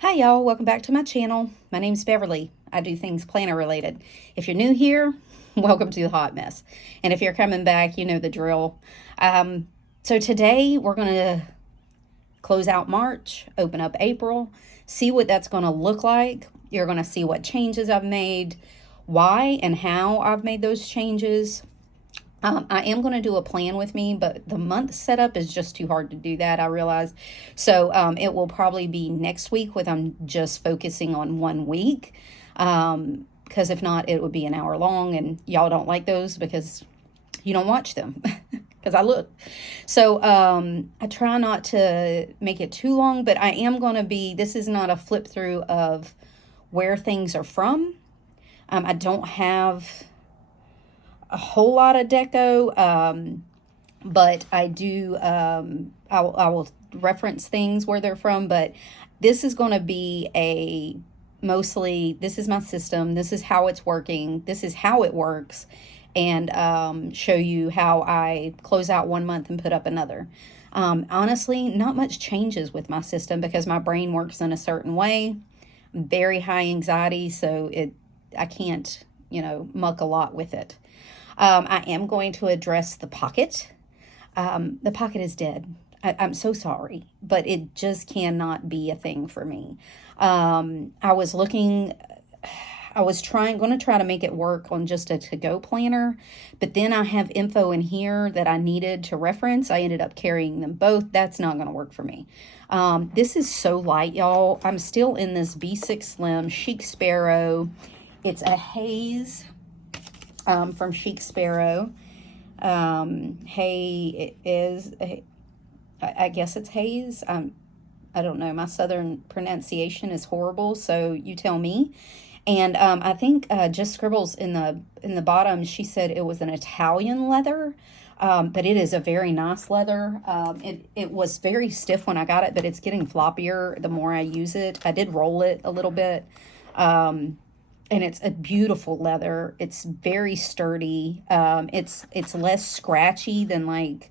Hi y'all, welcome back to my channel. My name's Beverly. I do things planner related. If you're new here, welcome to the Hot Mess. And if you're coming back, you know the drill. So today we're going to close out March, open up April, see what that's going to look like. You're going to see what changes I've made, why and how I've made those changes. I am going to do a plan with me, but the month setup is just too hard to do that, I realize. So it will probably be next week with I'm just focusing on 1 week. Because if not, it would be an hour long, and y'all don't like those because you don't watch them. Because I look. So I try not to make it too long, but I am going to be, this is not a flip through of where things are from. I don't have a whole lot of deco, but I do, I will reference things where they're from, but this is going to be mostly, this is my system, this is how it's working, this is how it works, and show you how I close out 1 month and put up another. Honestly, not much changes with my system because my brain works in a certain way. I'm very high anxiety, so I can't, muck a lot with it. I am going to address the pocket. The pocket is dead. I'm so sorry, but it just cannot be a thing for me. I was going to try to make it work on just a to-go planner, but then I have info in here that I needed to reference. I ended up carrying them both. That's not going to work for me. This is so light, y'all. I'm still in this B6 Slim Chic Sparrow. It's a haze. From Chic Sparrow. Hay is, I guess it's haze. I don't know. My southern pronunciation is horrible, so you tell me. And I think just scribbles in the bottom, she said it was an Italian leather, but it is a very nice leather. It was very stiff when I got it, but it's getting floppier the more I use it. I did roll it a little bit. And it's a beautiful leather. It's very sturdy. It's less scratchy than like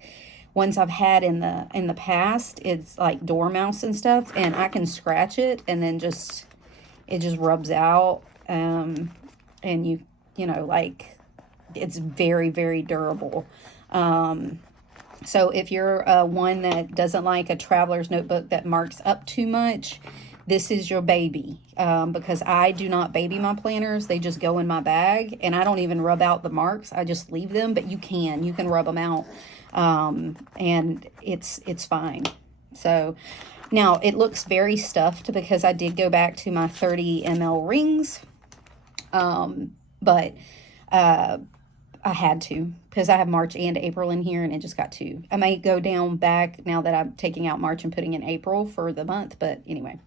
ones I've had in the past. It's like dormouse and stuff, and I can scratch it and then it just rubs out. And like it's very, very durable. So if you're one that doesn't like a traveler's notebook that marks up too much, this is your baby, because I do not baby my planners. They just go in my bag, and I don't even rub out the marks. I just leave them, but you can rub them out, and it's fine. So now it looks very stuffed because I did go back to my 30 ml rings, but I had to because I have March and April in here, and it just got two. I may go down back now that I'm taking out March and putting in April for the month, but anyway.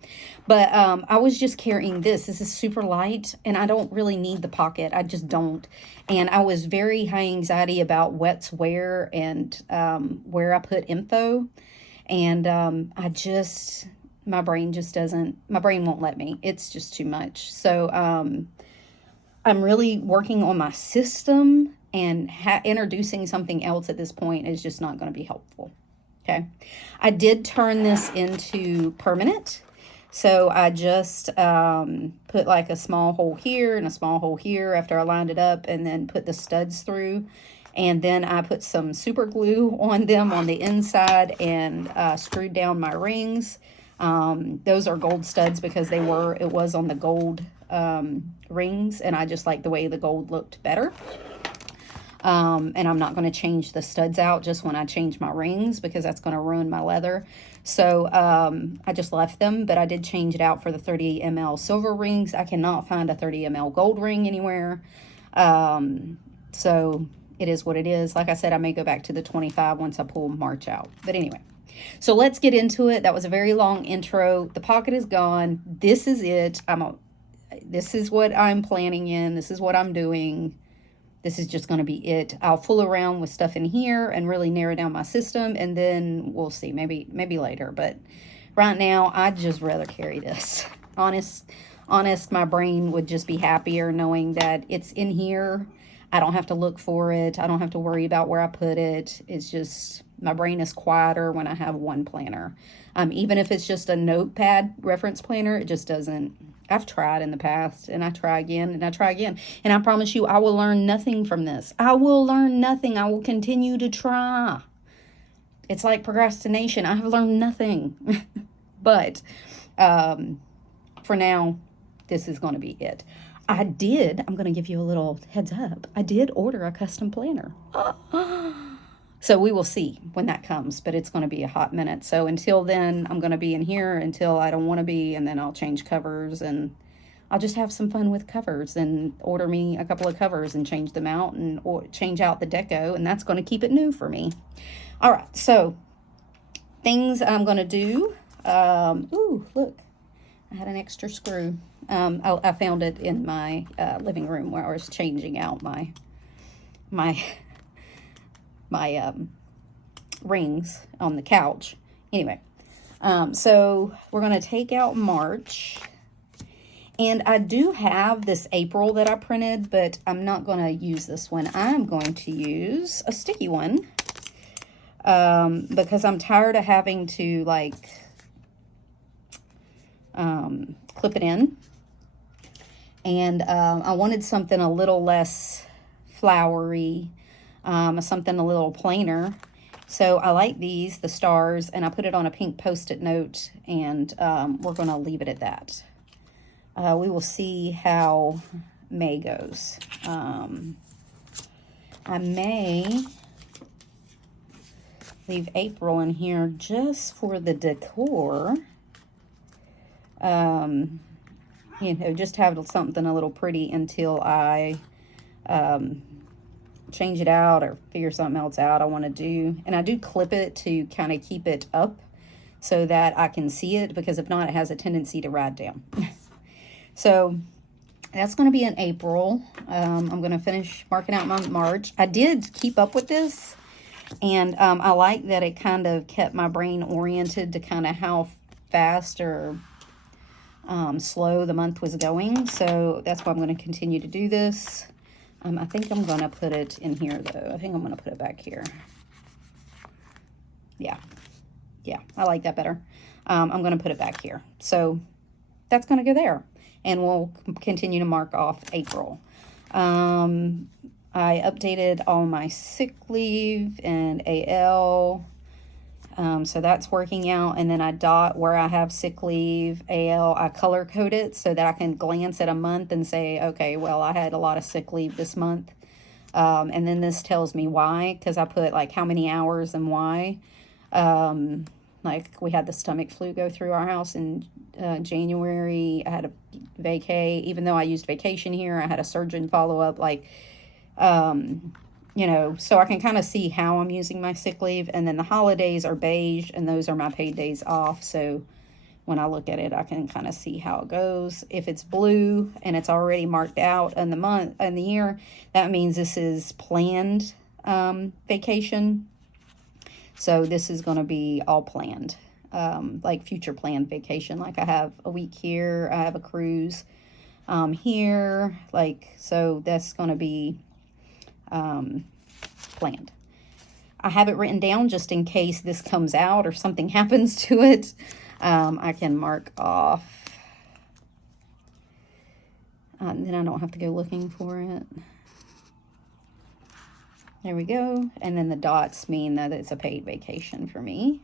But I was just carrying this. This is super light, and I don't really need the pocket. I just don't. And I was very high anxiety about what's where and where I put info. And my brain won't let me. It's just too much. So I'm really working on my system, and introducing something else at this point is just not going to be helpful. Okay. I did turn this into permanent. So I just put like a small hole here and a small hole here after I lined it up, and then put the studs through. And then I put some super glue on them on the inside and screwed down my rings. Those are gold studs because it was on the gold rings, and I just like the way the gold looked better. And I'm not going to change the studs out just when I change my rings because that's going to ruin my leather. So I just left them, but I did change it out for the 30 ml silver rings. I cannot find a 30 ml gold ring anywhere. So it is what it is. Like I said, I may go back to the 25 once I pull March out. But anyway, so let's get into it. That was a very long intro. The pocket is gone. This is it. This is what I'm planning in. This is what I'm doing. This is just going to be it. I'll fool around with stuff in here and really narrow down my system, and then we'll see. Maybe later. But right now, I'd just rather carry this. Honest, my brain would just be happier knowing that it's in here. I don't have to look for it. I don't have to worry about where I put it. It's just My brain is quieter when I have one planner. Even if it's just a notepad reference planner, it just doesn't. I've tried in the past, and I try again, and I try again. And I promise you, I will learn nothing from this. I will learn nothing. I will continue to try. It's like procrastination. I have learned nothing. But for now, this is going to be it. I'm going to give you a little heads up. I did order a custom planner. So we will see when that comes, but it's going to be a hot minute. So until then, I'm going to be in here until I don't want to be, and then I'll change covers, and I'll just have some fun with covers and order me a couple of covers and change them out and change out the deco, and that's going to keep it new for me. All right, so things I'm going to do. Ooh, look, I had an extra screw. I found it in my living room where I was changing out my rings on the couch. Anyway, so we're going to take out March. And I do have this April that I printed, but I'm not going to use this one. I'm going to use a sticky one because I'm tired of having to, like, clip it in. And I wanted something a little less flowery, something a little plainer. So I like these, the stars, and I put it on a pink Post-it note, and we're going to leave it at that. We will see how May goes. I may leave April in here just for the decor. You know, just have something a little pretty until I change it out or figure something else out I want to do. And I do clip it to kind of keep it up so that I can see it, because if not, it has a tendency to ride down. So that's going to be in April. I'm going to finish marking out my March. I did keep up with this, and I like that it kind of kept my brain oriented to kind of how fast or slow the month was going. So that's why I'm going to continue to do this. I think I'm going to put it in here, though. I think I'm going to put it back here. Yeah, I like that better. I'm going to put it back here. So that's going to go there. And we'll continue to mark off April. I updated all my sick leave and AL. So that's working out. And then I dot where I have sick leave, AL, I color code it so that I can glance at a month and say, okay, well, I had a lot of sick leave this month. And then this tells me why, because I put like how many hours and why. Like we had the stomach flu go through our house in January. I had a vacay, even though I used vacation here, I had a surgeon follow up, like, you know, so I can kind of see how I'm using my sick leave. And then the holidays are beige, and those are my paid days off. So when I look at it, I can kind of see how it goes. If it's blue and it's already marked out in the month and the year, that means this is planned vacation. So this is going to be all planned, like future planned vacation. Like I have a week here, I have a cruise here, like, so that's going to be planned. I have it written down just in case this comes out or something happens to it. I can mark off. Then I don't have to go looking for it. There we go. And then the dots mean that it's a paid vacation for me.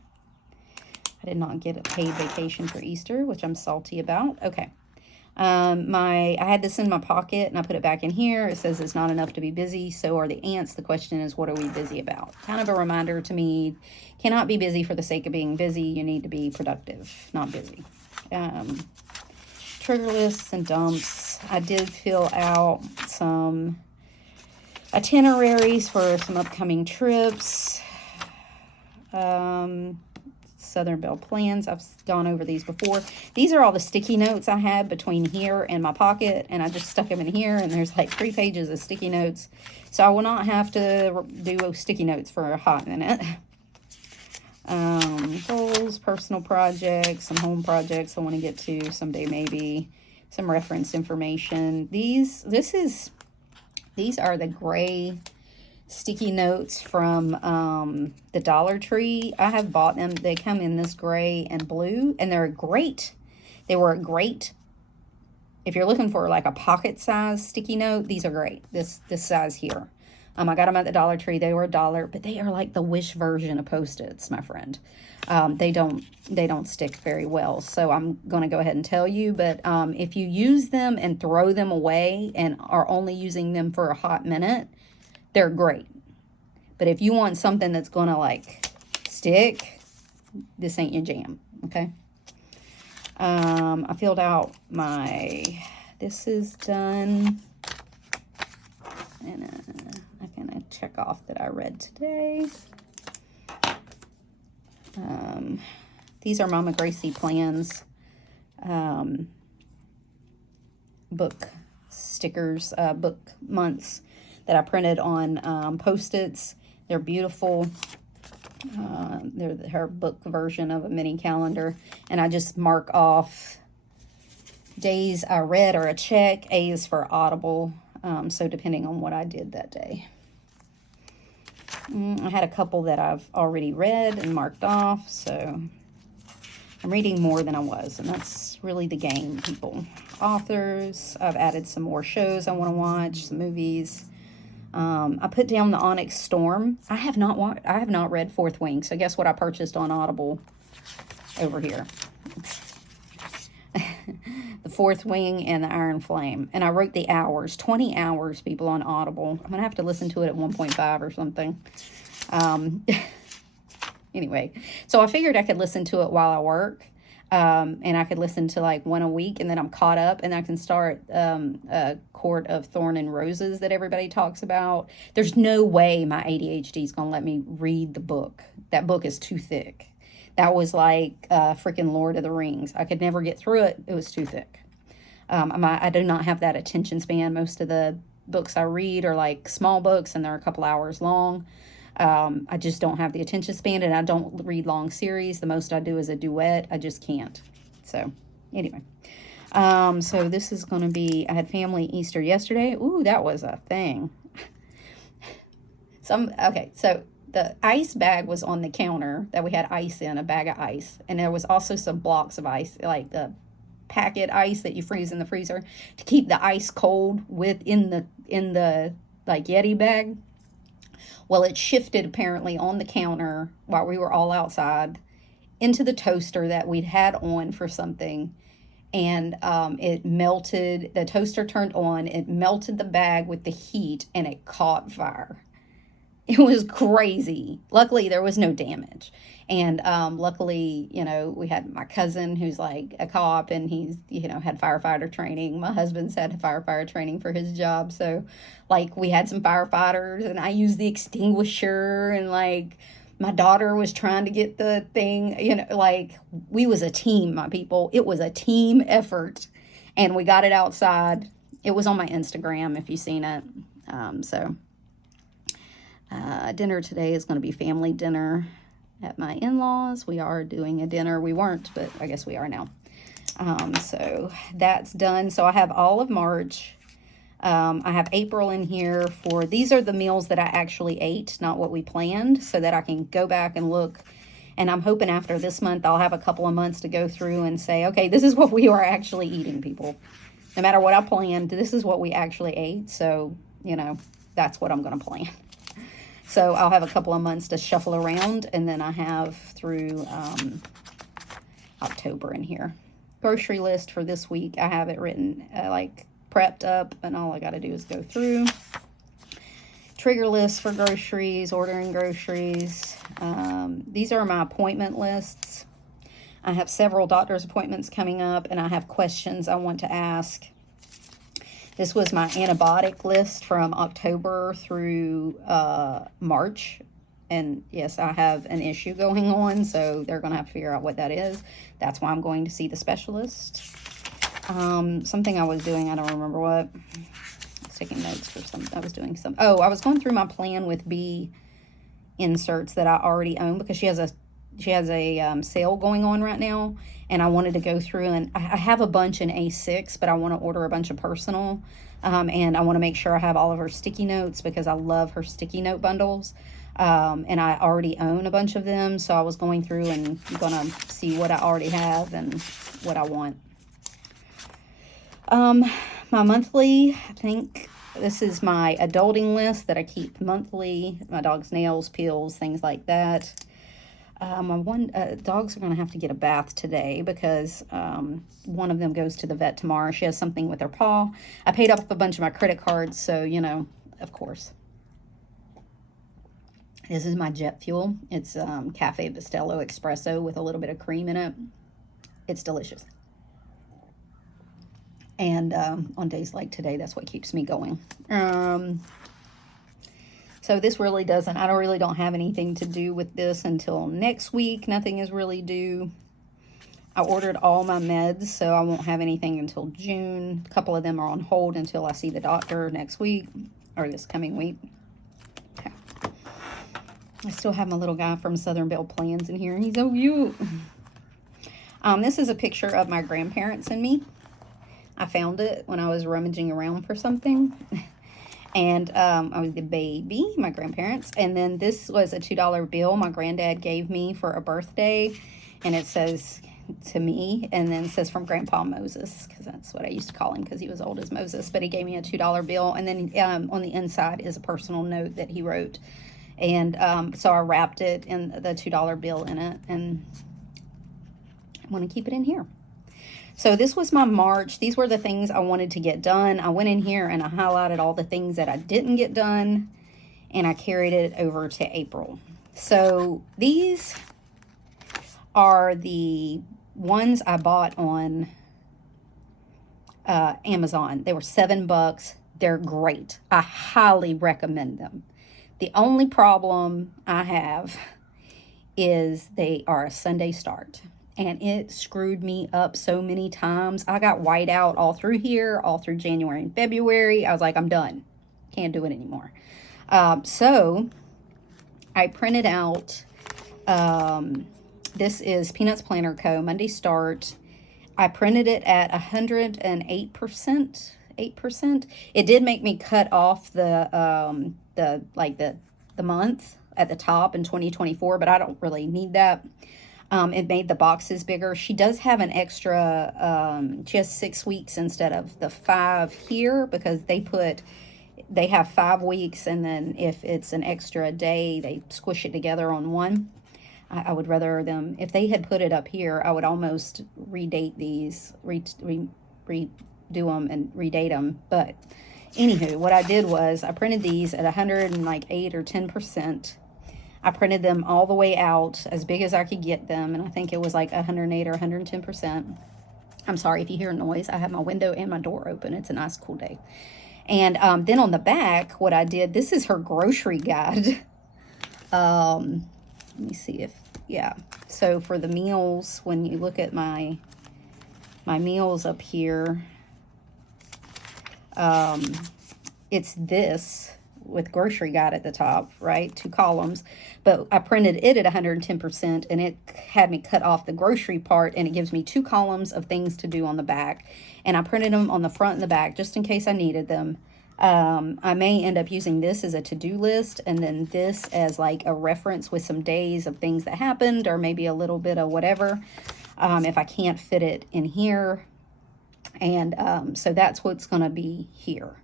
I did not get a paid vacation for Easter, which I'm salty about. Okay. I had this in my pocket and I put it back in here. It says it's not enough to be busy. So are the ants. The question is, what are we busy about? Kind of a reminder to me, cannot be busy for the sake of being busy. You need to be productive, not busy. Trigger lists and dumps. I did fill out some itineraries for some upcoming trips. Southern Belle plans. I've gone over these before. These are all the sticky notes I had between here and my pocket, and I just stuck them in here, and there's like 3 pages of sticky notes. So I will not have to do sticky notes for a hot minute. Goals, personal projects, some home projects I want to get to someday maybe. Some reference information. These are the gray sticky notes from the Dollar Tree. I have bought them. They come in this gray and blue, and they're great. They were great. If you're looking for like a pocket size sticky note, these are great. This size here. I got them at the Dollar Tree. They were $1, but they are like the Wish version of Post-its, my friend. They don't stick very well. So I'm going to go ahead and tell you, but if you use them and throw them away and are only using them for a hot minute, they're great. But if you want something that's going to like stick, this ain't your jam, okay? I filled out this is done. And I'm going to check off that I read today. These are Mama Gracie plans. Book stickers, book months that I printed on Post-its. They're beautiful. They're her book version of a mini calendar. And I just mark off days I read or a check. A is for Audible. So depending on what I did that day. I had a couple that I've already read and marked off. So I'm reading more than I was. And that's really the game, people. Authors. I've added some more shows I want to watch. Some movies. I put down the Onyx Storm. I have not read Fourth Wing. So guess what I purchased on Audible over here? The Fourth Wing and the Iron Flame. And I wrote the hours. 20 hours, people, on Audible. I'm going to have to listen to it at 1.5 or something. Anyway, so I figured I could listen to it while I work. And I could listen to like one a week, and then I'm caught up, and I can start a Court of Thorn and Roses that everybody talks about. There's no way my ADHD is going to let me read the book. That book is too thick. That was like freaking Lord of the Rings. I could never get through it. It was too thick. I do not have that attention span. Most of the books I read are like small books, and they're a couple hours long. I just don't have the attention span, and I don't read long series. The most I do is a duet. I just can't. So anyway, so this is going to be, I had family Easter yesterday. Ooh, that was a thing. Okay, so the ice bag was on the counter that we had ice in, a bag of ice. And there was also some blocks of ice, like the packet ice that you freeze in the freezer to keep the ice cold in the like Yeti bag. Well, it shifted apparently on the counter while we were all outside into the toaster that we'd had on for something. And it melted, the toaster turned on, it melted the bag with the heat, and it caught fire. It was crazy. Luckily, there was no damage. And luckily, we had my cousin who's like a cop, and he's, had firefighter training. My husband's had firefighter training for his job. So, like, we had some firefighters, and I used the extinguisher, and, like, my daughter was trying to get the thing, we was a team, my people. It was a team effort, and we got it outside. It was on my Instagram, if you've seen it. Dinner today is going to be family dinner at my in-laws. We are doing a dinner. We weren't, but I guess we are now. So that's done. So I have all of March. I have April in here these are the meals that I actually ate, not what we planned, so that I can go back and look. And I'm hoping after this month, I'll have a couple of months to go through and say, okay, this is what we are actually eating, people. No matter what I planned, this is what we actually ate. So, that's what I'm going to plan. So I'll have a couple of months to shuffle around, and then I have through October in here. Grocery list for this week, I have it written, prepped up, and all I got to do is go through. Trigger list for groceries, ordering groceries. These are my appointment lists. I have several doctor's appointments coming up, and I have questions I want to ask. This was my antibiotic list from October through March. And yes, I have an issue going on, so they're going to have to figure out what that is. That's why I'm going to see the specialist. Something I was doing, I don't remember what. I was taking notes for something. I was doing some. Oh, I was going through my Plan with B inserts that I already own, because she has a she has a sale going on right now, and I wanted to go through, and I have a bunch in A6, but I want to order a bunch of personal, and I want to make sure I have all of her sticky notes because I love her sticky note bundles, and I already own a bunch of them, so I was going through and gonna see what I already have and what I want. My monthly, I think this is my adulting list that I keep monthly. My dog's nails, peels, things like that. My dogs are going to have to get a bath today because one of them goes to the vet tomorrow. She has something with her paw. I paid off a bunch of my credit cards, so, you know, of course. This is my jet fuel. It's Cafe Bustelo Espresso with a little bit of cream in it. It's delicious. And on days like today, that's what keeps me going. So this really doesn't, I really don't have anything to do with this until next week. Nothing is really due. I ordered all my meds, so I won't have anything until June. A couple of them are on hold until I see the doctor next week, or this coming week. Okay. I still have my little guy from Southern Belle Plans in here, and he's so cute. This is a picture of my grandparents and me. I found it when I was rummaging around for something. And I was the baby, my grandparents. And then this was a $2 bill my granddad gave me for a birthday. And it says to me, and then it says from Grandpa Moses, because that's what I used to call him because he was old as Moses. But he gave me a $2 bill. And then on the inside is a personal note that he wrote. And so I wrapped it in the $2 bill in it. And I want to keep it in here. So this was my March. These were the things I wanted to get done. I went in here and I highlighted all the things that I didn't get done, and I carried it over to April. So these are the ones I bought on Amazon. They were $7. They're great. I highly recommend them. The only problem I have is they are a Sunday start. And it screwed me up so many times. I got white out all through here, all through January and February. I was like, I'm done. Can't do it anymore. So I printed out, this is Peanuts Planner Co. Monday Start. I printed it at 108%, 8%. It did make me cut off the month at the top in 2024, but I don't really need that. It made the boxes bigger. She does have an extra, she has 6 weeks instead of the 5 here because they have 5 weeks, and then if it's an extra day, they squish it together on one. I would rather them, if they had put it up here, I would almost redate these, redo them and redate them. But anywho, what I did was I printed these at 108 or 10%. I printed them all the way out as big as I could get them, and I think it was like 108 or 110%. I'm sorry if you hear noise. I have my window and my door open. It's a nice, cool day. And then on the back, what I did, this is her grocery guide. Let me see if, yeah. So for the meals, when you look at my meals up here, it's this with grocery guide at the top, right? 2 columns, but I printed it at 110%, and it had me cut off the grocery part, and it gives me 2 columns of things to do on the back, and I printed them on the front and the back just in case I needed them. I may end up using this as a to-do list, and then this as like a reference with some days of things that happened, or maybe a little bit of whatever, if I can't fit it in here. And so that's what's going to be here.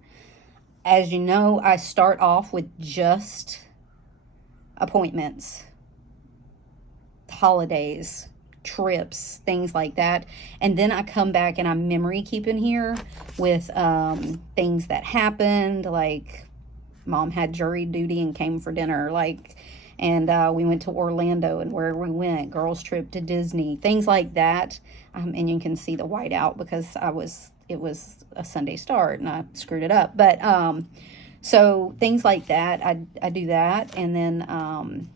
As you know, I start off with just appointments, holidays, trips, things like that. And then I come back and I'm memory keeping here with things that happened, like Mom had jury duty and came for dinner, and we went to Orlando and where we went, girls' trip to Disney, things like that. And you can see the whiteout because it was a Sunday start and I screwed it up. But so things like that, I do that. And then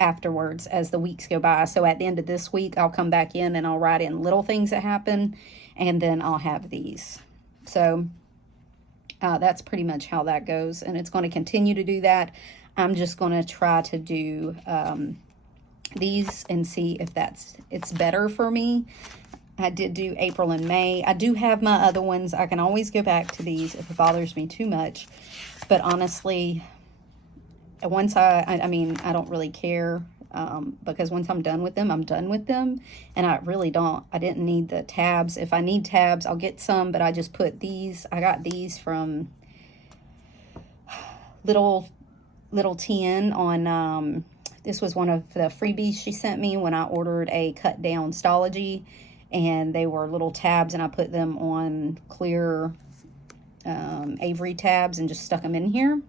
afterwards, as the weeks go by, so at the end of this week, I'll come back in and I'll write in little things that happen, and then I'll have these. So that's pretty much how that goes, and it's going to continue to do that. I'm just going to try to do these and see if it's better for me. I did do April and May. I do have my other ones. I can always go back to these if it bothers me too much. But honestly, once I mean, I don't really care, because once I'm done with them, I'm done with them. And I really I didn't need the tabs. If I need tabs, I'll get some, but I just put these. I got these from Little Tin on, this was one of the freebies she sent me when I ordered a cut down Stalogy. And they were little tabs, and I put them on clear Avery tabs and just stuck them in here.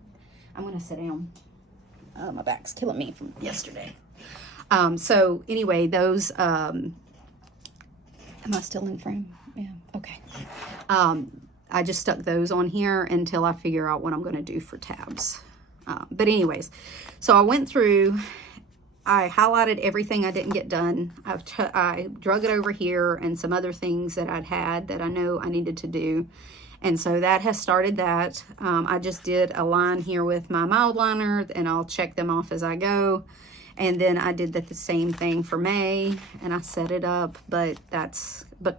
I'm going to sit down. My back's killing me from yesterday. So anyway, those, am I still in frame? Yeah, okay. I just stuck those on here until I figure out what I'm going to do for tabs. But anyways, so I went through, I highlighted everything I didn't get done. I drug it over here and some other things that I'd had that I know I needed to do. And so that has started that. I just did a line here with my Mildliner, and I'll check them off as I go. And then I did the same thing for May, and I set it up, but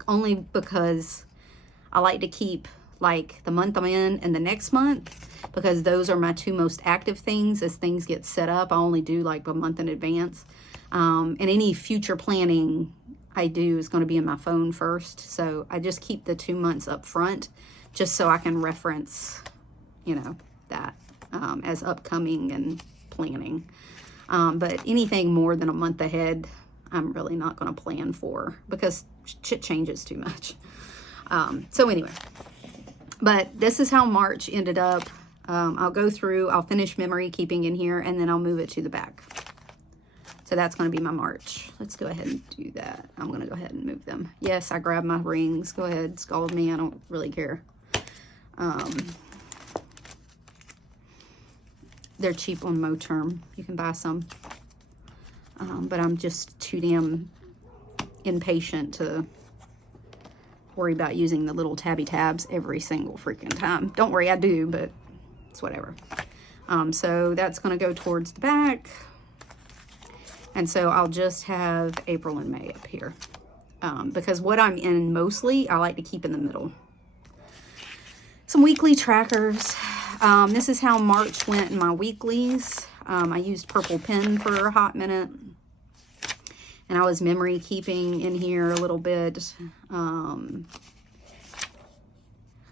only because I like to keep like the month I'm in and the next month, because those are my two most active things. As things get set up, I only do like a month in advance. And any future planning I do is going to be in my phone first. So I just keep the 2 months up front, just so I can reference, that as upcoming and planning. But anything more than a month ahead, I'm really not going to plan for, because shit changes too much. So anyway, but this is how March ended up. I'll go through, I'll finish memory keeping in here, and then I'll move it to the back. So that's going to be my March. Let's go ahead and do that. I'm going to go ahead and move them. Yes, I grabbed my rings. Go ahead, scold me. I don't really care. They're cheap on Moterm. You can buy some. But I'm just too damn impatient to worry about using the little tabby tabs every single freaking time. Don't worry, I do, but it's whatever. So that's going to go towards the back. And so I'll just have April and May up here. Because what I'm in mostly, I like to keep in the middle. Some weekly trackers. This is how March went in my weeklies. I used purple pen for a hot minute. And I was memory keeping in here a little bit. And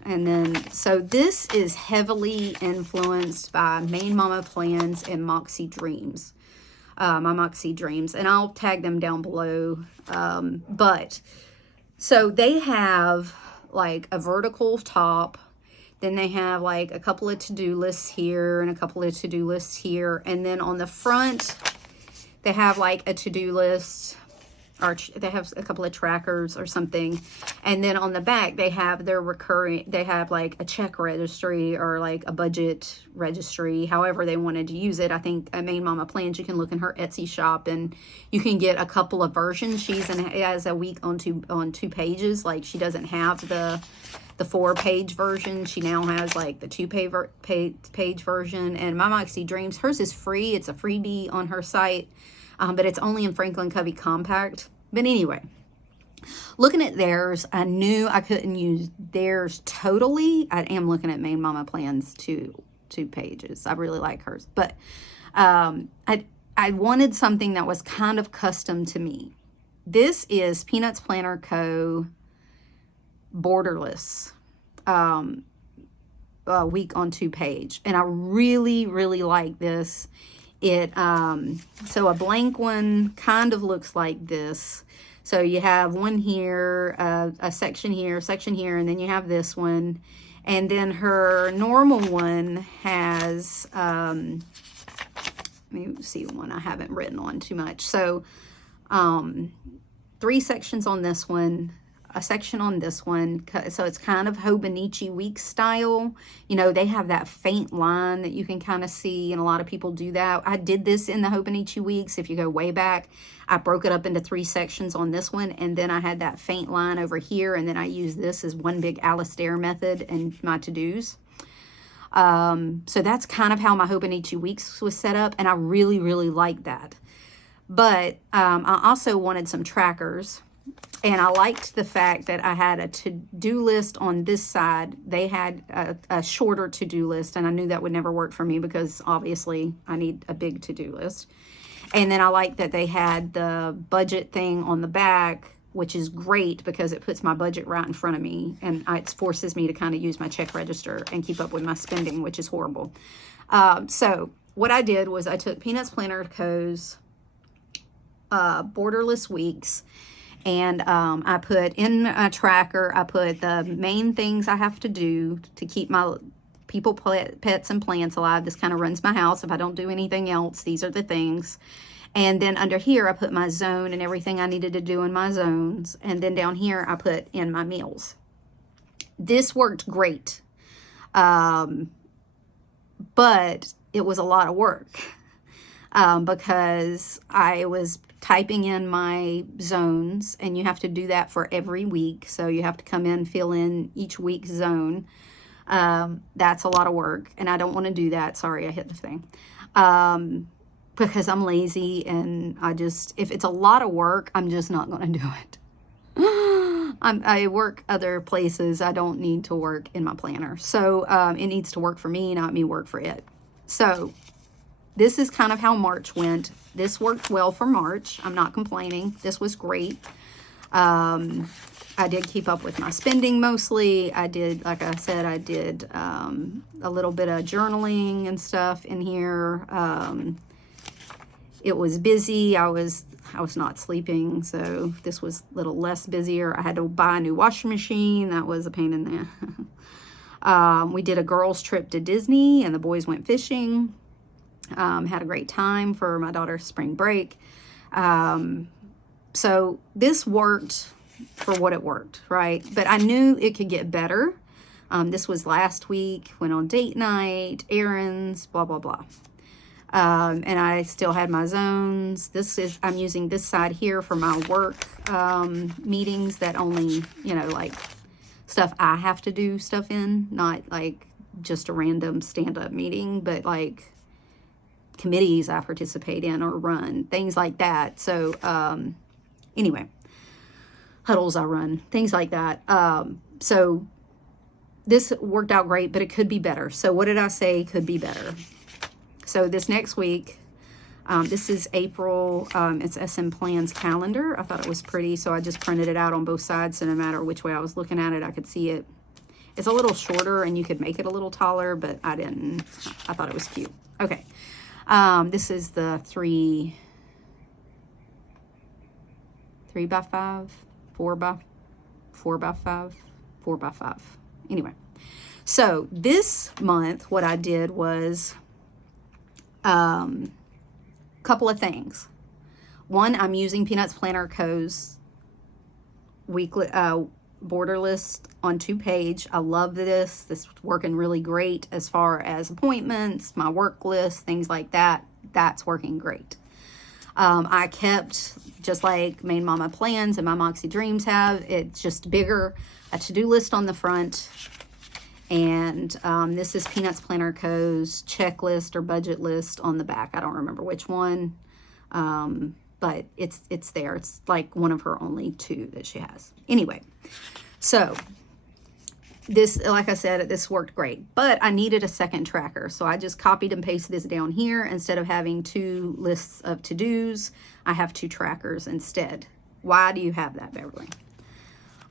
then, so this is heavily influenced by Main Mama Plans and Moxie Dreams. My Moxie Dreams. And I'll tag them down below. But, so they have like a vertical top. Then they have like a couple of to-do lists here and a couple of to-do lists here. And then on the front, they have like a to-do list, or they have a couple of trackers or something. And then on the back, they have their they have like a check registry or like a budget registry, however they wanted to use it. I think Main Mama Plans, you can look in her Etsy shop and you can get a couple of versions. She's has a week on two pages. Like, she doesn't have the 4-page version. She now has like the 2-page version. And my Moxie Dreams, hers is free. It's a freebie on her site, but it's only in Franklin Covey Compact. But anyway, looking at theirs, I knew I couldn't use theirs totally. I am looking at Main Mama Plans two pages. I really like hers, but I wanted something that was kind of custom to me. This is Peanuts Planner Co. Borderless week on 2-page, and I really like this. It so a blank one kind of looks like this. So you have one here, a section here, and then you have this one, and then her normal one has let me see one I haven't written on too much. So 3 sections on this one, a section on this one. So it's kind of Hobonichi week style. You know, they have that faint line that you can kind of see, and a lot of people do that. I did this in the Hobonichi weeks. If you go way back, I broke it up into 3 sections on this one, and then I had that faint line over here, and then I used this as one big Alistair method in my to-dos. So that's kind of how my Hobonichi weeks was set up, and I really like that. But I also wanted some trackers. And I liked the fact that I had a to-do list on this side. They had a shorter to-do list, and I knew that would never work for me because obviously I need a big to-do list. And then I liked that they had the budget thing on the back, which is great because it puts my budget right in front of me, and it forces me to kind of use my check register and keep up with my spending, which is horrible. So what I did was I took Peanuts Planner Co's Borderless Weeks, and I put in a tracker, I put the main things I have to do to keep my people, pets, and plants alive. This kind of runs my house. If I don't do anything else, these are the things. And then under here, I put my zone and everything I needed to do in my zones. And then down here, I put in my meals. This worked great. But it was a lot of work because I was typing in my zones, and you have to do that for every week. So you have to come in, fill in each week's zone. That's a lot of work, and I don't want to do that. Sorry, I hit the thing. Because I'm lazy, and if it's a lot of work, I'm just not going to do it. I work other places. I don't need to work in my planner. So it needs to work for me, not me work for it. So this is kind of how March went. This worked well for March. I'm not complaining. This was great. I did keep up with my spending mostly. I did, like I said, I did a little bit of journaling and stuff in here. It was busy. I was not sleeping, so this was a little less busier. I had to buy a new washing machine. That was a pain in the we did a girls' trip to Disney, and the boys went fishing. Had a great time for my daughter's spring break. So this worked for what it worked, right? But I knew it could get better. This was last week, went on date night, errands, blah, blah, blah. And I still had my zones. I'm using this side here for my work meetings that only, like stuff I have to do stuff in, not like just a random stand-up meeting, but like committees I participate in or run, things like that. So anyway, huddles I run, things like that. So this worked out great, but it could be better. So what did I say could be better? So this next week, this is April, it's SM Plans calendar. I thought it was pretty, so I just printed it out on both sides, so no matter which way I was looking at it, I could see it. It's a little shorter, and you could make it a little taller, but I didn't. I thought it was cute. Okay. This is the 3x5, 4x5, 4x5. Anyway, so this month, what I did was couple of things. One, I'm using Peanuts Planner Co.'s weekly border list on 2-page. I love this. This is working really great as far as appointments, my work list, things like that. That's working great. I kept, just like Main Mama Plans and my Moxie Dreams have, it's just bigger, a to-do list on the front. And this is Peanuts Planner Co.'s checklist or budget list on the back. I don't remember which one, but it's there. It's like one of her only 2 that she has. Anyway, so this, like I said, this worked great, but I needed a second tracker. So I just copied and pasted this down here. Instead of having 2 lists of to-dos, I have 2 trackers instead. Why do you have that, Beverly?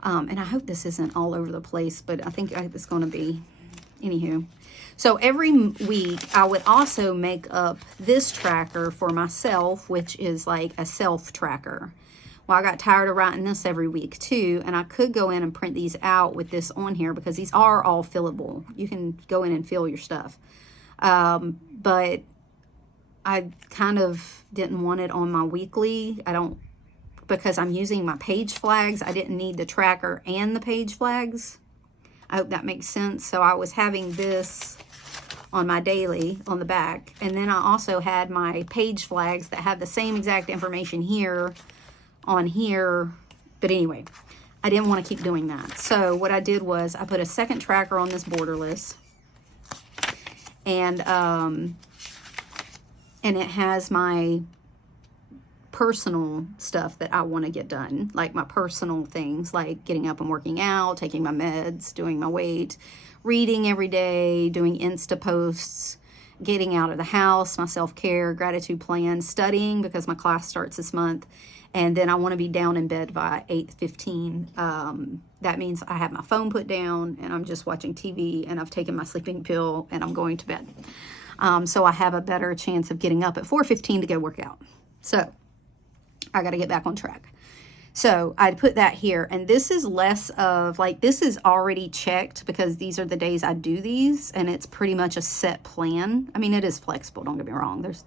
And I hope this isn't all over the place, but I think it's going to be. Anywho, so every week I would also make up this tracker for myself, which is like a self tracker. Well, I got tired of writing this every week too, and I could go in and print these out with this on here because these are all fillable. You can go in and fill your stuff. But I kind of didn't want it on my weekly. Because I'm using my page flags, I didn't need the tracker and the page flags. I hope that makes sense. So I was having this on my daily on the back. And then I also had my page flags that have the same exact information here on here. But anyway, I didn't want to keep doing that. So what I did was I put a second tracker on this border list. And it has my personal stuff that I want to get done, like my personal things, like getting up and working out, taking my meds, doing my weight, reading every day, doing Insta posts, getting out of the house, my self-care, gratitude plan, studying because my class starts this month. And then I want to be down in bed by 8:15. That means I have my phone put down and I'm just watching TV and I've taken my sleeping pill and I'm going to bed. So I have a better chance of getting up at 4:15 to go work out. So I got to get back on track. So I put that here, and this is less of like, this is already checked because these are the days I do these, and it's pretty much a set plan. I mean, it is flexible, don't get me wrong. There's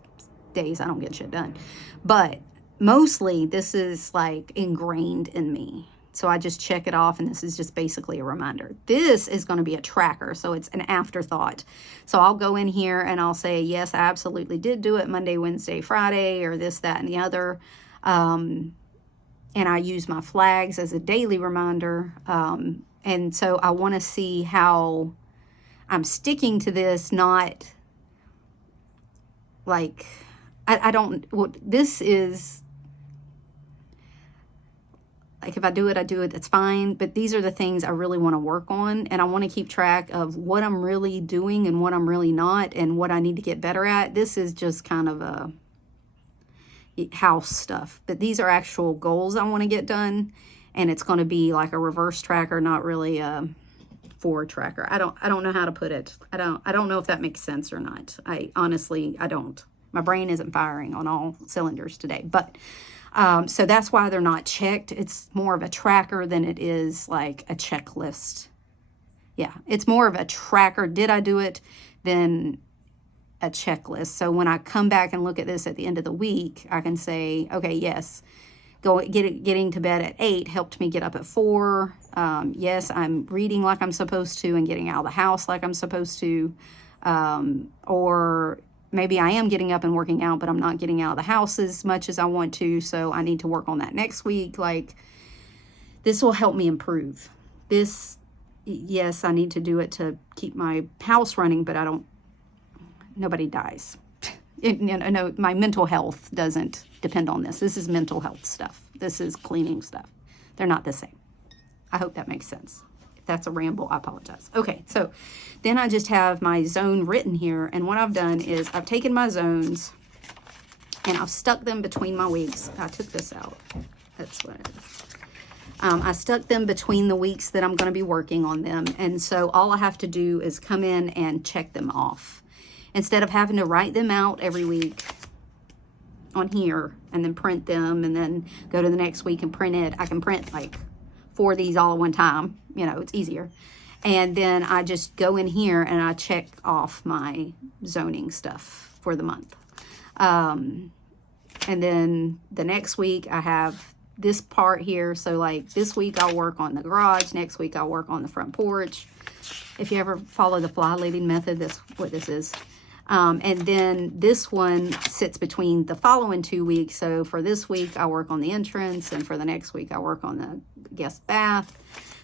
days I don't get shit done, but mostly this is like ingrained in me. So I just check it off, and this is just basically a reminder. This is going to be a tracker, so it's an afterthought. So I'll go in here and I'll say, yes, I absolutely did do it Monday, Wednesday, Friday, or this, that, and the other. And I use my flags as a daily reminder. And so I want to see how I'm sticking to this, not like, I don't, well, this is, like if I do it, that's fine. But these are the things I really want to work on. And I want to keep track of what I'm really doing and what I'm really not and what I need to get better at. This is just kind of a house stuff, but these are actual goals I want to get done, and it's going to be like a reverse tracker, not really a forward tracker. I don't know how to put it. I don't know if that makes sense or not. I honestly don't. My brain isn't firing on all cylinders today, but so that's why they're not checked. It's more of a tracker than it is like a checklist. Yeah, it's more of a tracker. Did I do it? Than a checklist. So when I come back and look at this at the end of the week, I can say, okay, yes, getting to bed at 8 helped me get up at 4. Yes, I'm reading like I'm supposed to and getting out of the house like I'm supposed to. Or maybe I am getting up and working out, but I'm not getting out of the house as much as I want to. So I need to work on that next week. Like, this will help me improve. This, yes, I need to do it to keep my house running, but nobody dies. No, my mental health doesn't depend on this. This is mental health stuff. This is cleaning stuff. They're not the same. I hope that makes sense. If that's a ramble, I apologize. Okay, so then I just have my zone written here, and what I've done is I've taken my zones and I've stuck them between my weeks. I took this out. That's what it is. I stuck them between the weeks that I'm going to be working on them, and so all I have to do is come in and check them off. Instead of having to write them out every week on here and then print them and then go to the next week and print it, I can print like 4 of these all at one time. You know, it's easier. And then I just go in here and I check off my zoning stuff for the month. And then the next week I have this part here. So like this week I'll work on the garage. Next week I'll work on the front porch. If you ever follow the fly leading method, that's what this is. And then this one sits between the following 2 weeks. So for this week, I work on the entrance, and for the next week, I work on the guest bath.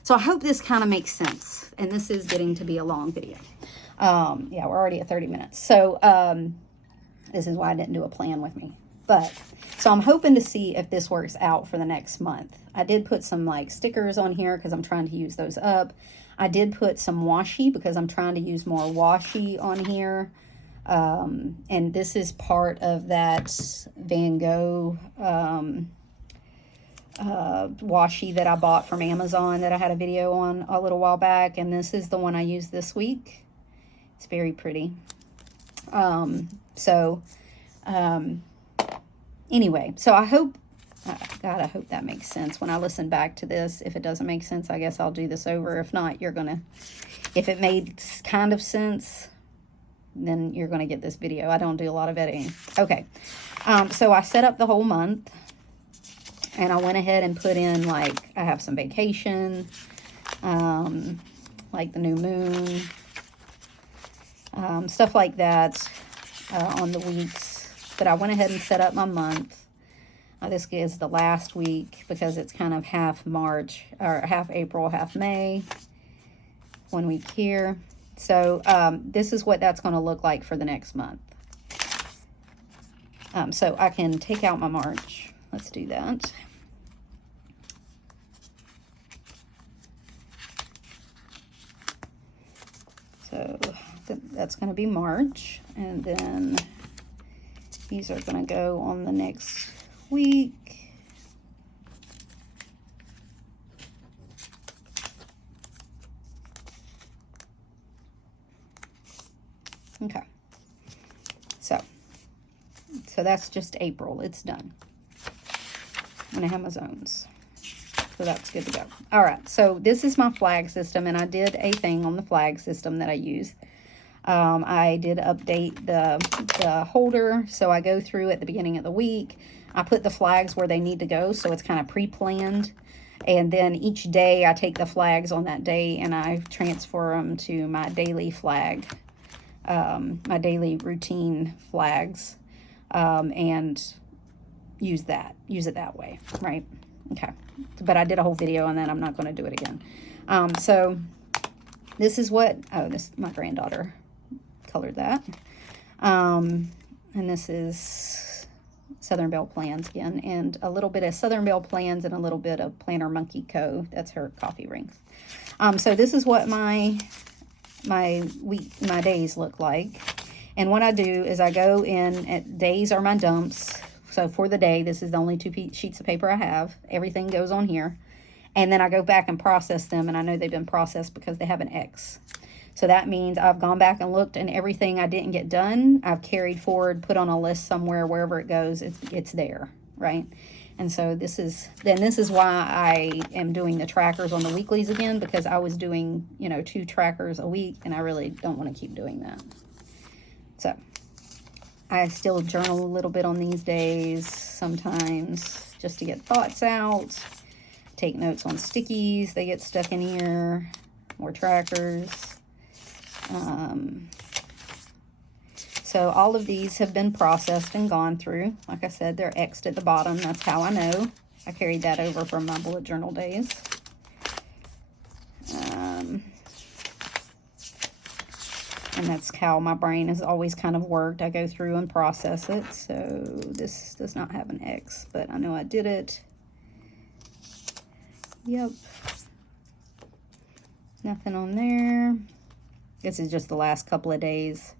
So I hope this kind of makes sense. And this is getting to be a long video. Yeah, we're already at 30 minutes. So this is why I didn't do a plan with me. But so I'm hoping to see if this works out for the next month. I did put some like stickers on here because I'm trying to use those up. I did put some washi because I'm trying to use more washi on here. And this is part of that Van Gogh washi that I bought from Amazon that I had a video on a little while back. And this is the one I used this week. It's very pretty. Anyway, so I hope, God, I hope that makes sense when I listen back to this. If it doesn't make sense, I guess I'll do this over. If not, if it made kind of sense, then you're going to get this video. I don't do a lot of editing. Okay. So I set up the whole month, and I went ahead and put in, like, I have some vacation, like the new moon, stuff like that on the weeks. But I went ahead and set up my month. This is the last week because it's kind of half March, or half April, half May. 1 week here. So this is what that's going to look like for the next month. So I can take out my March. let's do that. So that's going to be March, and then these are going to go on the next week. Okay, so that's just April. It's done. I'm going to have my zones. So that's good to go. All right, so this is my flag system, and I did a thing on the flag system that I use. I did update the holder, so I go through at the beginning of the week. I put the flags where they need to go, so it's kind of pre-planned. And then each day I take the flags on that day and I transfer them to my daily flag, my daily routine flags, and use it that way, right? Okay, but I did a whole video on that. I'm not going to do it again. So this is what, my granddaughter colored that. And this is Southern Belle Plans again, and a little bit of Southern Belle Plans and a little bit of Planner Monkey Co. That's her coffee rings. So this is what my days look like. And what I do is I go in, days are my dumps. So for the day, this is the only 2 sheets of paper I have. Everything goes on here. And then I go back and process them, and I know they've been processed because they have an X. So that means I've gone back and looked, and everything I didn't get done, I've carried forward, put on a list somewhere, wherever it goes, it's there, right? And so this is why I am doing the trackers on the weeklies again, because I was doing, 2 trackers a week, and I really don't want to keep doing that. So I still journal a little bit on these days sometimes, just to get thoughts out. Take notes on stickies, they get stuck in here. More trackers. So all of these have been processed and gone through. Like I said, they're X'd at the bottom. That's how I know. I carried that over from my bullet journal days. And that's how my brain has always kind of worked. I go through and process it. So this does not have an X, but I know I did it. Yep. Nothing on there. This is just the last couple of days.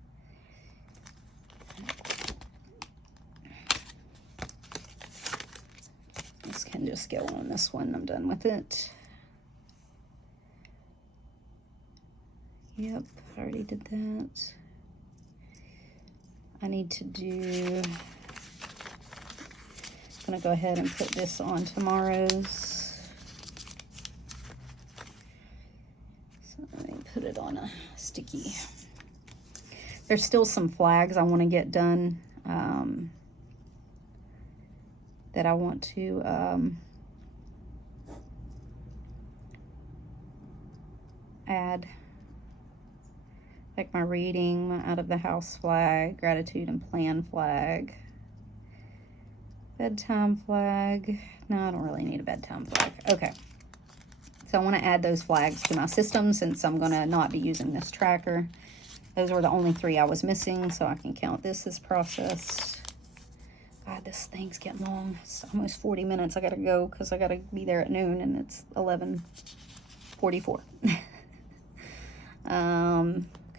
This can just go on this one. I'm done with it. Yep, I already did that. I need to do, I'm gonna go ahead and put this on tomorrow's. So let me put it on a sticky. There's still some flags I want to get done, that I want to add. Like my reading, my out of the house flag, gratitude and plan flag, bedtime flag. No, I don't really need a bedtime flag. Okay. So I want to add those flags to my system since I'm going to not be using this tracker. Those were the only 3 I was missing, so I can count this as processed. God, this thing's getting long. It's almost 40 minutes. I got to go because I got to be there at noon, and it's 11:44.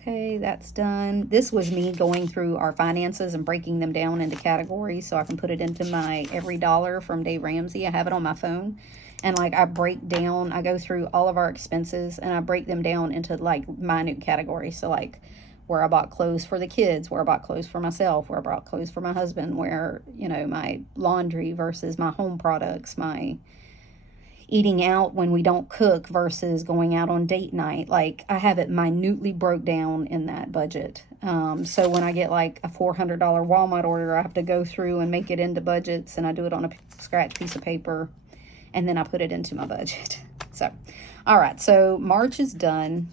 Okay, that's done. This was me going through our finances and breaking them down into categories so I can put it into my Every Dollar from Dave Ramsey. I have it on my phone. And like I go through all of our expenses and I break them down into like minute categories. So like where I bought clothes for the kids, where I bought clothes for myself, where I bought clothes for my husband, where, my laundry versus my home products, my eating out when we don't cook versus going out on date night. Like I have it minutely broke down in that budget. So when I get like a $400 Walmart order, I have to go through and make it into budgets, and I do it on a scratch piece of paper, and then I put it into my budget. So, all right. So March is done.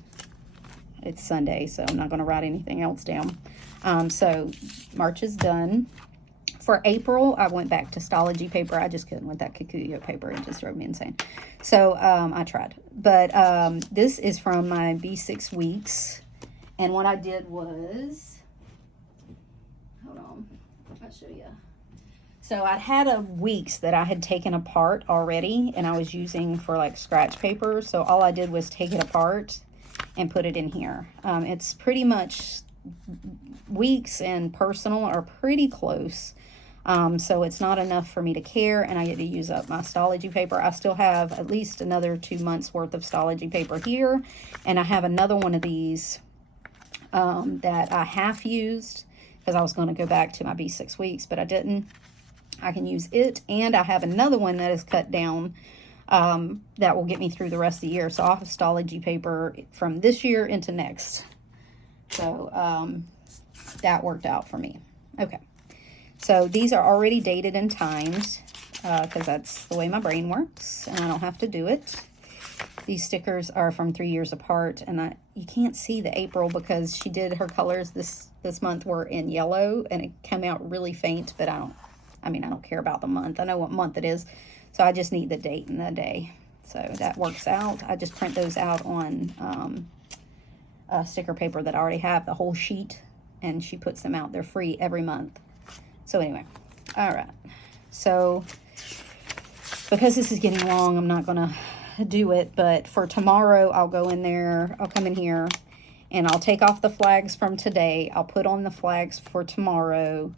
It's Sunday, so I'm not going to write anything else down. So March is done. For April, I went back to Stalogy paper. I just couldn't with that Kokuyo paper. It just drove me insane. So I tried. But this is from my B6 weeks. And what I did was, hold on, I'll show you. So I'd had weeks that I had taken apart already, and I was using for like scratch paper. So all I did was take it apart and put it in here. It's pretty much, weeks and personal are pretty close. So it's not enough for me to care, and I get to use up my Stalogy paper. I still have at least another 2 months worth of Stalogy paper here, and I have another one of these that I half used because I was going to go back to my B6 weeks, but I didn't. I can use it, and I have another one that is cut down that will get me through the rest of the year. So I'll have Stalogy paper from this year into next. So that worked out for me. Okay. So these are already dated and timed because that's the way my brain works, and I don't have to do it. These stickers are from 3 years apart, and you can't see the April because she did her colors this month were in yellow, and it came out really faint, but I don't care about the month. I know what month it is, so I just need the date and the day. So that works out. I just print those out on sticker paper that I already have, the whole sheet, and she puts them out. They're free every month. So anyway, all right. So because this is getting long, I'm not going to do it, but for tomorrow, I'll go in there, I'll come in here, and I'll take off the flags from today. I'll put on the flags for tomorrow.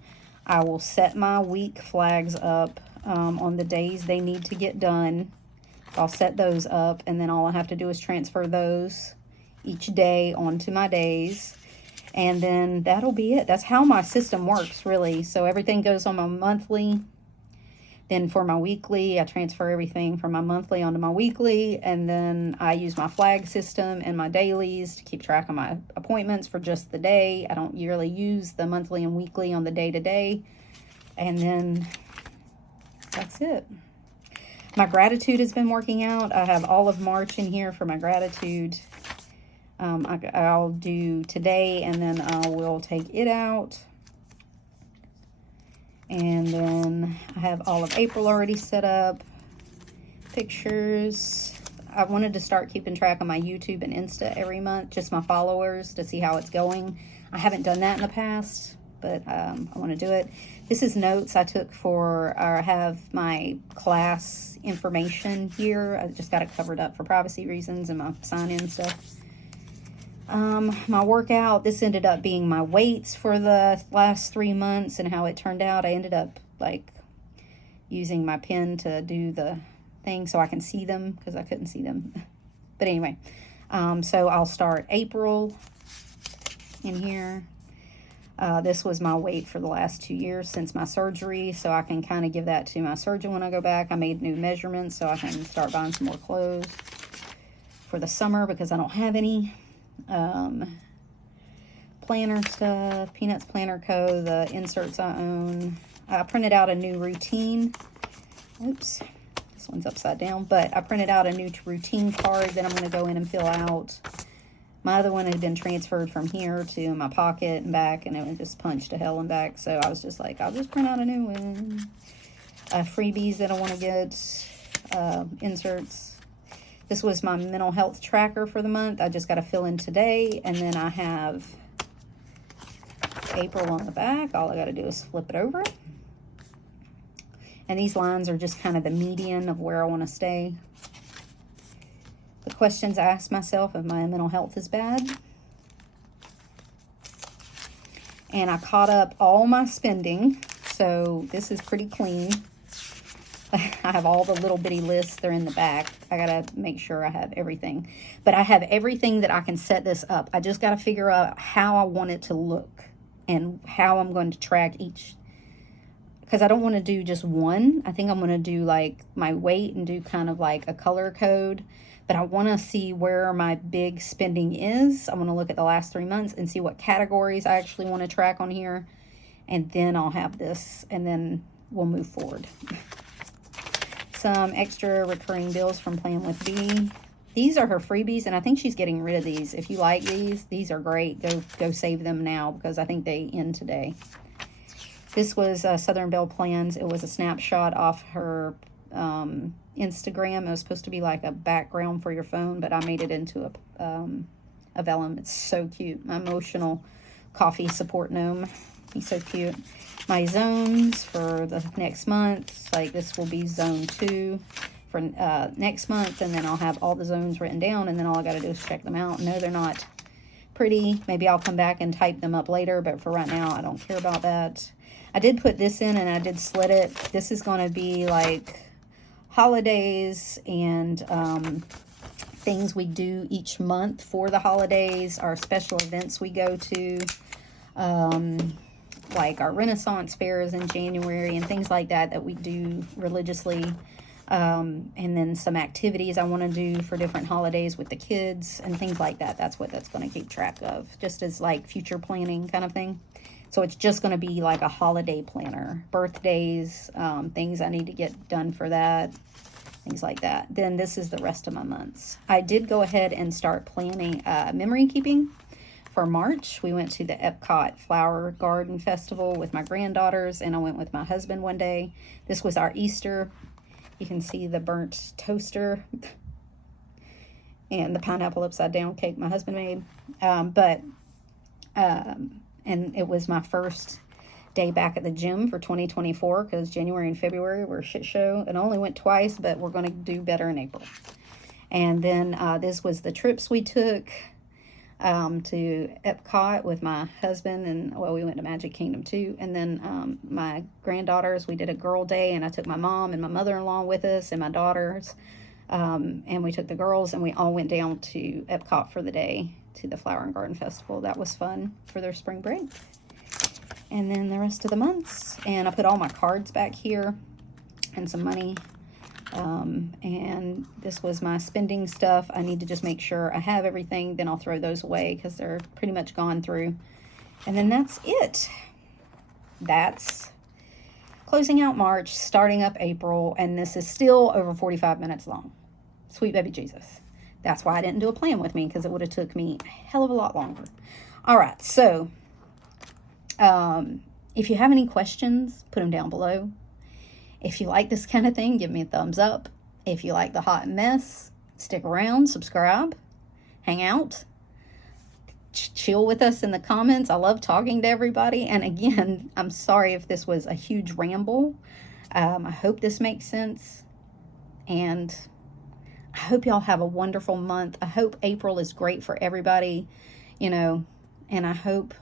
I will set my week flags up on the days they need to get done. I'll set those up, and then all I have to do is transfer those each day onto my days. And then that'll be it. That's how my system works, really. So everything goes on my monthly. Then for my weekly, I transfer everything from my monthly onto my weekly. And then I use my flag system and my dailies to keep track of my appointments for just the day. I don't really use the monthly and weekly on the day-to-day. And then that's it. My gratitude has been working out. I have all of March in here for my gratitude. I'll do today, and then I will take it out. And then I have all of April already set up. Pictures. I wanted to start keeping track of my YouTube and Insta every month, just my followers, to see how it's going. I haven't done that in the past, but I want to do it. This is notes I took or I have my class information here. I just got it covered up for privacy reasons and my sign-in stuff. My workout, this ended up being my weights for the last 3 months and how it turned out. I ended up like using my pen to do the thing so I can see them because I couldn't see them. But anyway, so I'll start April in here. This was my weight for the last 2 years since my surgery, so I can kind of give that to my surgeon when I go back. I made new measurements so I can start buying some more clothes for the summer because I don't have any. Planner stuff, Peanuts Planner Co., the inserts I own. I printed out a new routine. Oops, this one's upside down, but I printed out a new routine card that I'm going to go in and fill out. My other one had been transferred from here to my pocket and back, and it was just punched to hell and back, so I was just like, I'll just print out a new one. Freebies that I want to get, inserts. This was my mental health tracker for the month. I just got to fill in today, and then I have April on the back. All I got to do is flip it over. And these lines are just kind of the median of where I want to stay. The questions I ask myself if my mental health is bad. And I caught up all my spending, so this is pretty clean. I have all the little bitty lists. They're in the back. I got to make sure I have everything. But I have everything that I can set this up. I just got to figure out how I want it to look and how I'm going to track each. Because I don't want to do just one. I think I'm going to do like my weight and do kind of like a color code. But I want to see where my big spending is. I want to look at the last 3 months and see what categories I actually want to track on here. And then I'll have this. And then we'll move forward. Some extra recurring bills from Plan with B. These are her freebies, and I think she's getting rid of these. If you like these are great. Go save them now because I think they end today. This was Southern Belle Plans. It was a snapshot off her Instagram. It was supposed to be like a background for your phone, but I made it into a vellum. It's so cute. My emotional coffee support gnome. He's so cute. My zones for the next month, like this will be zone 2 for next month, and then I'll have all the zones written down, and then all I got to do is check them out. No, they're not pretty. Maybe I'll come back and type them up later, but for right now, I don't care about that. I did put this in, and I did slit it. This is going to be like holidays and things we do each month for the holidays, our special events we go to, like our Renaissance fairs in January and things like that that we do religiously. And then some activities I want to do for different holidays with the kids and things like that. That's what that's going to keep track of, just as like future planning kind of thing. So it's just going to be like a holiday planner, birthdays, things I need to get done for that, things like that. Then this is the rest of my months. I did go ahead and start planning memory keeping for March. We went to the Epcot Flower Garden Festival with my granddaughters, and I went with my husband one day. This was our Easter. You can see the burnt toaster and the pineapple upside down cake my husband made. And it was my first day back at the gym for 2024 because January and February were a shit show. It only went twice, but we're going to do better in April. And then this was the trips we took to Epcot with my husband, and well, we went to Magic Kingdom too. And then my granddaughters, we did a girl day, and I took my mom and my mother-in-law with us and my daughters, and we took the girls, and we all went down to Epcot for the day to the Flower and Garden Festival. That was fun for their spring break. And then the rest of the months, and I put all my cards back here and some money. And this was my spending stuff. I need to just make sure I have everything. Then I'll throw those away because they're pretty much gone through. And then that's it. That's closing out March, starting up April. And this is still over 45 minutes long. Sweet baby Jesus. That's why I didn't do a plan with me, because it would have took me a hell of a lot longer. All right. So if you have any questions, put them down below. If you like this kind of thing, give me a thumbs up. If you like the hot mess, stick around, subscribe, hang out, chill with us in the comments. I love talking to everybody. And again, I'm sorry if this was a huge ramble. I hope this makes sense. And I hope y'all have a wonderful month. I hope April is great for everybody, you know, and I hope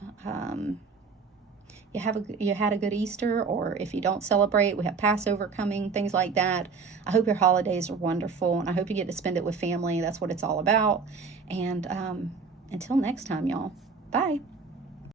you had a good Easter, or if you don't celebrate, we have Passover coming, things like that. I hope your holidays are wonderful, and I hope you get to spend it with family. That's what it's all about. And until next time, y'all. Bye.